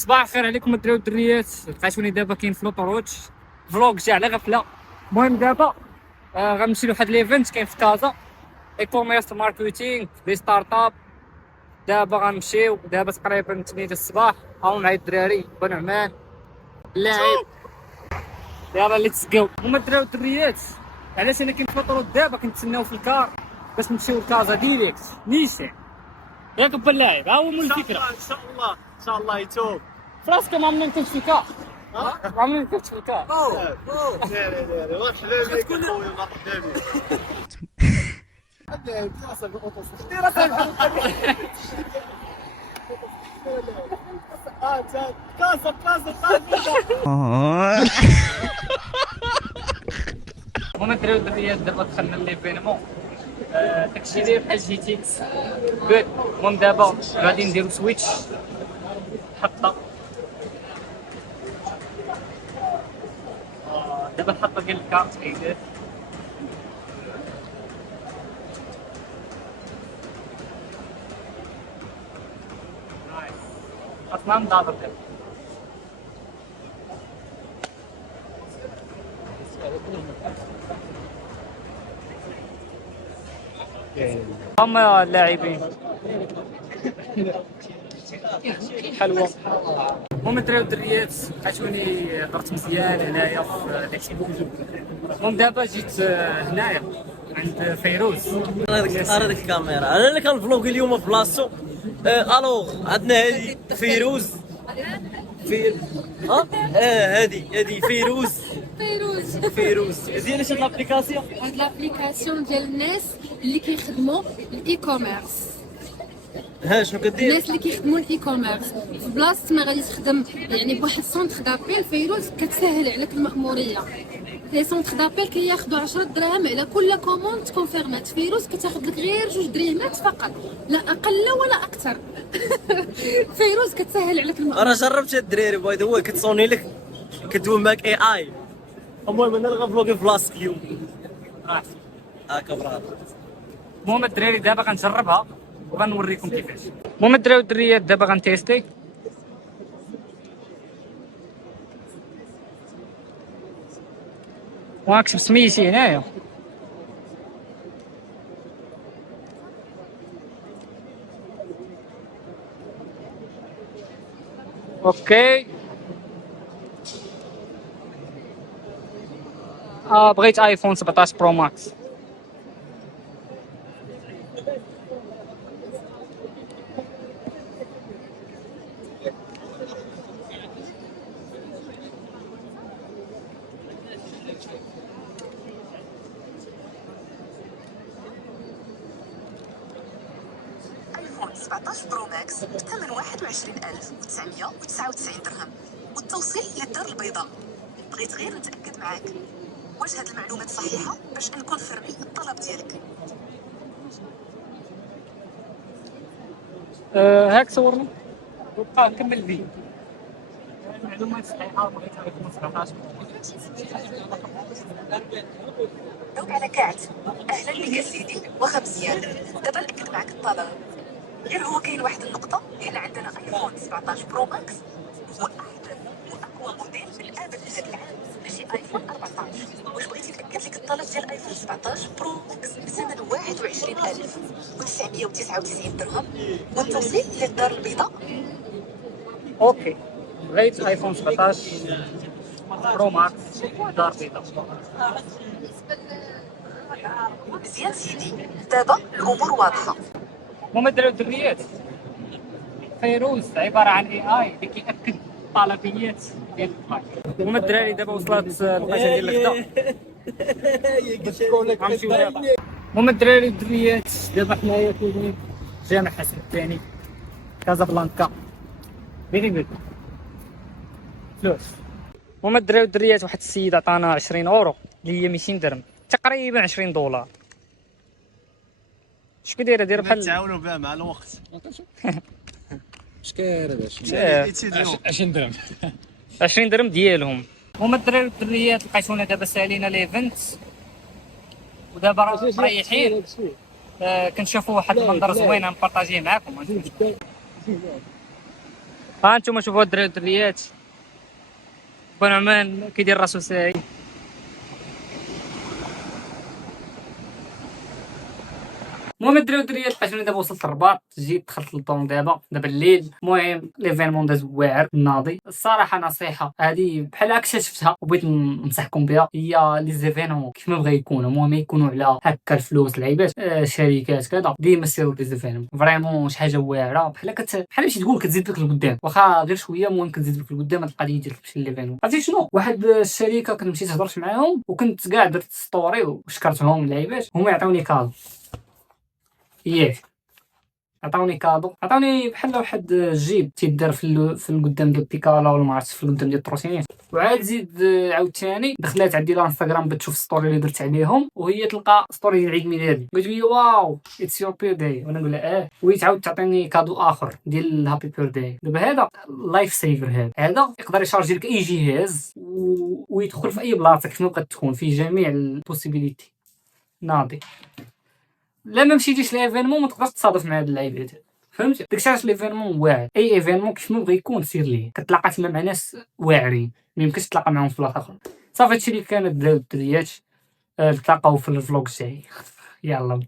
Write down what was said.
صباح الخير عليكم الدراري والدريات. لقيتوني دابا كاين في لوطوروت فلوق جا على غفله. المهم دابا غنمشي لواحد ليفنت كاين في كازا، اي كوميرس ماركتينغ دي ستارت اب. دابا غنمشيو دابا تقريبا 8 الصباح. هاو معايا الدراري بنعمان اللاعب. يلا ليتس جو. هما الدراري والدريات، علاش انا كاين في لوطوروت دابا كنتسناو في الكار باش نمشيو لكازا ديريكت نيشان. ياك باللاعب ها هو مول الفكره. ان شاء الله يتوب. فراسك ما عمرنا كنت في الكار، ما عمرنا كنت في الكار. مرحبا بك اخويا، مرحبا بك. هما الدراري والدريات دابا دخلنا ليفينمون. داكشي داير بحال جي تي اكس جود. المهم دابا غادي نديرو سويتش حطه. دابا الحطه ديال الكارت عيدات. نايس اصلا نضرب دابا. هما اللاعبين حلوه. المهم الدراري والدريات لقيتوني درت مزيان هنايا في داكشي. المهم دابا جيت هنايا عند فيروز. ارى ديك الكاميرا، انا اللي كنفلوغ اليوم في بلاصتو. الوغ عندنا هذه فيروز هذه فيروز مزيان. شي لابليكاسيون، هاد لابليكاسيون ديال الناس اللي كيخدموا الاي كوميرس. شنو كدير؟ الناس اللي كيخدموا الاي كوميرس في بلاصه ما غادي تخدم يعني بواحد سونتر دابيل. فيروز كتسهل عليك المأموريه. لي سونتر دابيل كياخذوا 10 دراهم على كل كوموند كونفيرمات. فيروز كتاخذ لك غير 2 دريهمات فقط، لا اقل ولا اكثر. فيروز كتسهل عليك المأموريه. انا جربت هاد الدراري باي ذا واي، كتصوني لك كدوي معاك اي. المهم انا اللي غنفلوغي في بلاصتك اليوم. هاكا برافو. المهم الدراري دابا غنجربها وغنوريكم كيفاش. المهم الدراري والدريات دابا غنتيستي. وغنكتب سميتي هنايا. اوكي بغيت ايفون 17 برو ماكس. ايفون 17 برو ماكس بثمن 21999 درهم، والتوصيل للدار البيضاء. بغيت غير نتاكد معاك واش هاد المعلومات صحيحه باش نكونفيرمي الطلب ديالك. هاك صورني وبقى نكمل الفيديو. المعلومات صحيحه بغيت ايفون 17. دوك على كارت. اهلا بك يا سيدي، واخا مزيان. دابا ناكد معاك الطلب. غير هو كاين واحد النقطه، حنا عندنا ايفون 17 برو ماكس هو احدث واقوى موديل من قبل هذا العام، ماشي ايفون 14. واش بغيتي ناكد لك الطلب ديال ايفون 17 برو ماكس بثمن 21999 درهم، والتوصيل للدار البيضاء. اوكي بغيت ايفون 17 برو ماكس دار بيضاء. مزيان سيدي، دابا الامور واضحه. المهم الدراري والدريات، فيروز عباره عن اي اللي كيأكد الطلبيات ديال الباك. المهم الدراري دابا وصلت البلاصه ديال الغدا. غنمشيو دابا. المهم الدراري والدريات دابا حنايا كاينين جامع حسن الثاني كازابلانكا. فيري جود فلوس. المهم الدراري والدريات واحد السيد عطانا 20 اورو اللي هي 200 درهم تقريبا 20 دولار. شكون دايره بحال تعاونوا بها مع الوقت. اش كاين باش 20 درهم 20 درهم ديالهم. هما الدراري والدريات لقيتونا دابا سالينا ليفنت ودابا راه مريحين. كنشوفوا واحد المنظر زوين نبارطاجيه معاكم. ها انتم شوفوا الدراري والدريات، بن عمان كيدير راسو ساي. المهم الدراري والدريات عشان دابا وصلت للرباط، جيت دخلت للطون دابا الليل. المهم ليفينمون داز واعر ناضي. الصراحه نصيحه هذه بحال اكتشفتها وبغيت ننصحكم بها، هي لي زيفينمون كيف ما بغا يكونوا، المهم يكونوا على هكا الفلوس لعيبات شركات كذا، ديما سيروا لي زيفينمون فريمون شي حاجه واعره، بحال ماشي تقول كتزيد لك لقدام، واخا غير شويه المهم كتزيد لك لقدام هاد القضيه ديال تمشي ليفينمون. عرفتي شنو؟ واحد الشركه كنت مشيت هضرت معاهم وكنت كاع درت ستوري وشكرتهم اللعيبات، هما يعطوني كادو. ياك عطاوني كادو، عطاوني بحال واحد الجيب تيدار في القدام ديال بيكالا ولا ما عرفتش في القدام ديال التروسينيت. وعاد زيد عاوتاني دخلات عندي الانستغرام باش تشوف ستوري اللي درت عليهم، وهي تلقى ستوري ديال عيد ميلادي، قلت لي واو اتس يور بيرثداي، وانا نقول لها ويتعاود تعطيني كادو اخر ديال الهابي بيرثداي. دابا هذا لايف سيفر، هذا يقدر يشارجي لك اي جهاز ويدخل في اي بلاصه كيف ما بغات تكون، فيه جميع البوسيبيليتي. ناضي لا ما مشيتيش ليفينمون ما تقدرش تصادف مع هاد اللعيبات، فهمتي؟ داكشي علاش ليفينمون واعر، اي ايفينمون كيف ما بغى يكون سير ليه، كتلاقى تما مع ناس واعرين ما يمكنش تلاقى معاهم في بلاصه اخرى. صافي هادشي اللي كان الدراري والدريات، نتلاقاو في الفلوق الجاي. يلا.